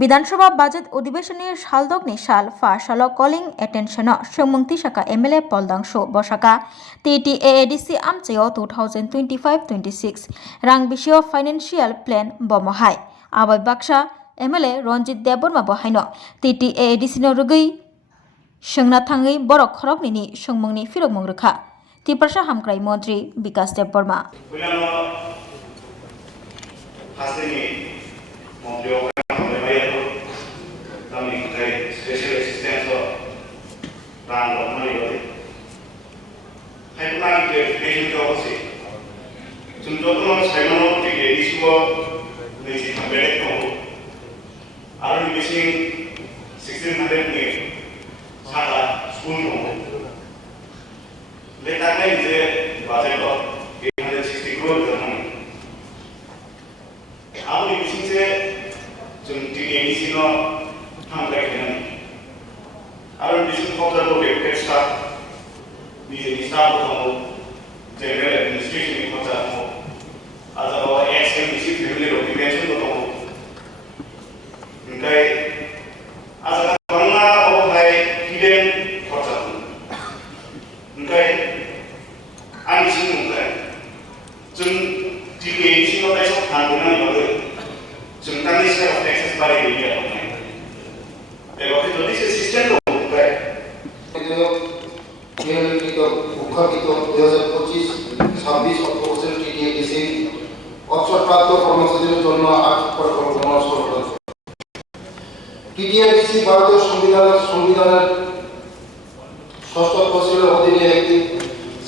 বিধানসভা বাজেট অধিবেশনের সালদগনি সাল ফাসাল কলিং এটেনশন সংমুক্তি শাখা এমএলএ পলদাংশ বসাকা TTAADC আমচাও 2025-26 রাং বিষয় ফাইন্যান্সিয়াল প্ল্যান বমহাই আবাই বাক্সা এমএলএ রঞ্জিত দেববর্মা বহাইন TTAADC नो रुगै संना थाङै बरक खरकनि संमुंनि फिरकमुं रोखा तिपारसा हामक्राय मन्त्री विकास देबबर्मा लेखानाय जे बाजेटआव 860 crore दं आंनि बिथिंसे जों TTADC नो थांलायगोन आरो बिथिं कक्राझार बेफोर स्टाफ बिजोंनि स्टाफ दङ जेनेरेल एडमिनिस्ट्रेशननि खरसा दङ आजाराव XMDC फेमिलि पेन्सन दङ ओमफ्राय आजारा बांला अबहाय हिडेन खरसा दङ ओमफ्राय आंनि सिगाङाव जों TTADC नो दाइसाव थांगोनाबाबो जों तानि शेयार अफ टैक्सेस बारे गैया एबा যদি সে সিস্টেম দङ ओमफ्राय নিম্নলিখিত উদ্ঘাটিত 2025-26 অর্থবছর TTADC অবসরপ্রাপ্ত কর্মচারীদের জন্য আর্থিক পরিকল্পনা শুরু করেছে। TTADC ভারতীয় সংবিধানের ষষ্ঠ তফসিলের অধীনে একটি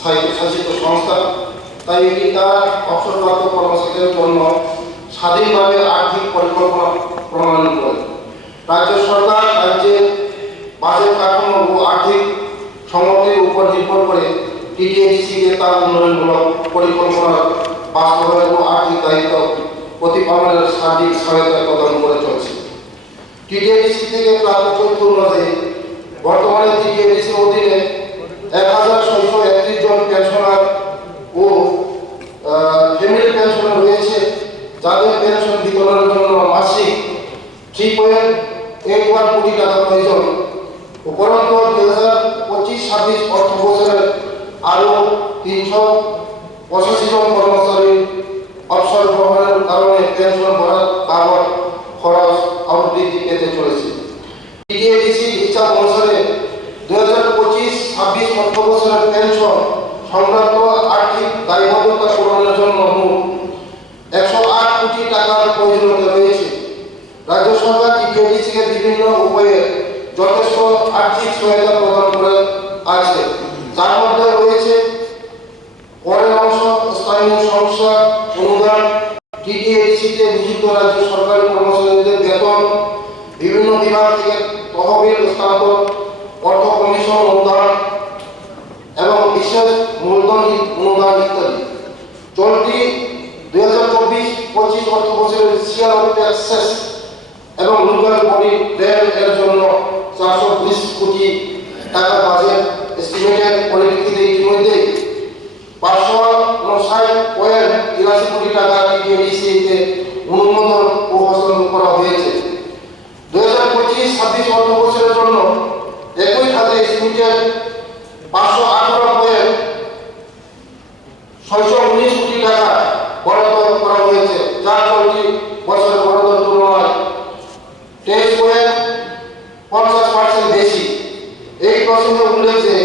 স্বায়ত্তশাসিত সংস্থা, তাই এটি তার অবসরপ্রাপ্ত কর্মচারীদের জন্য স্বাধীনভাবে আর্থিক পরিকল্পনা প্রণয়ন করে। রাজ্য সরকার রাজ্যের বাজেট কাঠামো ও আর্থিক সংগতির উপর নির্ভর করে TTADC-কে তার উন্নয়নমূলক পরিকল্পনা বাস্তবায়ন ও আর্থিক দায়িত্ব প্রতিপালনের সার্বিক সহায়তা প্রদান করে চলছে। TTADC থেকে প্রাপ্ত তথ্য অনুযায়ী বর্তমানে TTADC অধীনে 1631 জন পেনশনার ও ফ্যামিলি পেনশনার রয়েছে, যাদের পেনশন বিতরণের জন্য মাসিক 3.81 কোটি টাকা প্রয়োজন। উপরন্তু 2025-26 অর্থ বছরে আরও 385 জন কর্মচারী অবসর গ্রহণের কারণে পেনশন বরাদ্দ বাবদ খরচ আরও বৃদ্ধি পেতে চলেছে। TTADC হিসাব অনুসারে 2025-26 অর্থ বছরের পেনশন সংক্রান্ত আর্থিক দায়বদ্ধতা পূরণের জন্য মোট 108 কোটি টাকার প্রয়োজনীয়তা রয়েছে। রাজ্য সরকার TTADC-কে বিভিন্ন উপায়ে যথেষ্ট আর্থিক সহায়তা প্রদান করে আছে, যার মধ্যে রয়েছে করের অংশ, স্থানীয় সমস্যা অনুদান, TTADC-তে নিযুক্ত রাজ্য সরকারি কর্মচারীদের বেতন, বিভিন্ন বিভাগ থেকে তহবিল স্থানান্তর, অর্থ কমিশন অনুদান এবং বিশেষ মূলধন অনুদান ইত্যাদি। চলতি 2024-25 অর্থ বছরের শেয়ার অফ ট্যাক্সেস এবং লোকাল বডি রেল এর জন্য 420 কোটি টাকা বাজেট এস্টিমেটের পরিপ্রেক্ষিতে ইতিমধ্যে 559.83 কোটি টাকা TTADC-তে অনুমোদন ও হস্তান্তর করা হয়েছে। 2025-26 অর্থ বছরের জন্য একই খাতে এস্টিমেটের 518.619 কোটি টাকা বরাদ্দ করা হয়েছে, যা চলতি বছরের বরাদ্দের তুলনায় 23.50% বেশি। এই প্রসঙ্গে উল্লেখ যে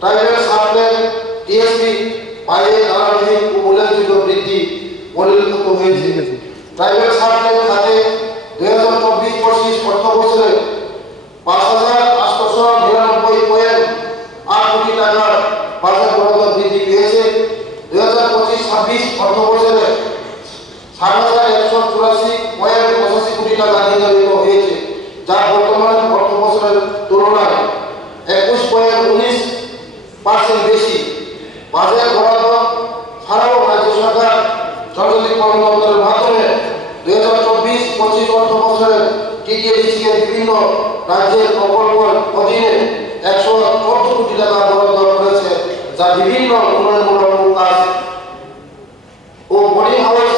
ট্রাইবেল সাপ্লাই TSP বাইরে ধারাবাহিক ও উল্লেখযোগ্য বৃদ্ধি পরিলক্ষিত হয়েছে। ট্রাইবেল সাপ্লাই খাতে 2024-25 অর্থ বছরে 5,899.8 কোটি টাকার বাজেট বরাদ্দ বৃদ্ধি পেয়েছে। 2025-26 অর্থ বছরে 7,184.85 কোটি টাকা নির্ধারিত হয়েছে, যা বর্তমান অর্থ বছরের তুলনায় 21.19% বেশি। বাজেট বরাদ্দ ছাড়াও রাজ্য সরকার সরকারি কর্মকর্তাদের মাধ্যমে 2024-25 অর্থ বছরে TTADC-কে বিভিন্ন রাজ্যের প্রকল্পের অধীনে 114 কোটি টাকা বরাদ্দ করেছে, যা বিভিন্ন উন্নয়নমূলক কাজ ও বোর্ডিং হাউস